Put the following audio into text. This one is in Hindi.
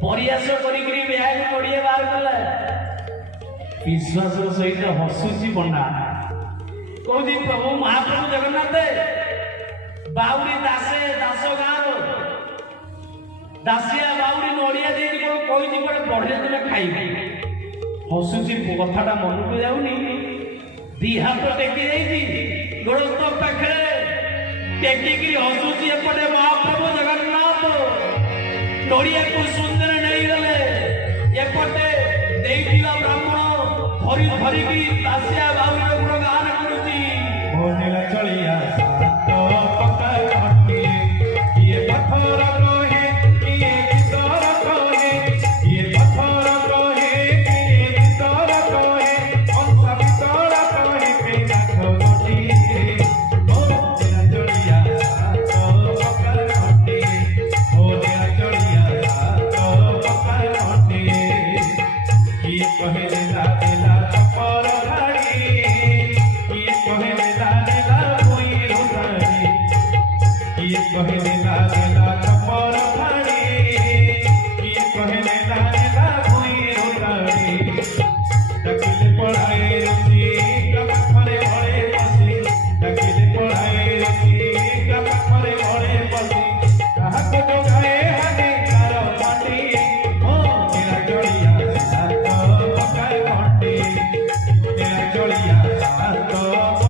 प्रयास करी ब्याग कोड़े बाहर कला विश्वास सहित हसुची पंडा कौन प्रभु महाप्रभु जगन्नाथ बाउरी दासे दास गाँव दासिया बाउरी नड़िया दे कही बढ़े तुम खाइबे हसुची कथाटा मन को जाऊनी दी हाथ टेकी गोड़स्थ पाखे टेकिकी हसुची एपटे महाप्रभु जगन्नाथ नड़िया को सुंदर नहीं गले एपटे देइथिला ब्राह्मण धरी धरिकी दासिया बाउरी गुण गान करुची चलिया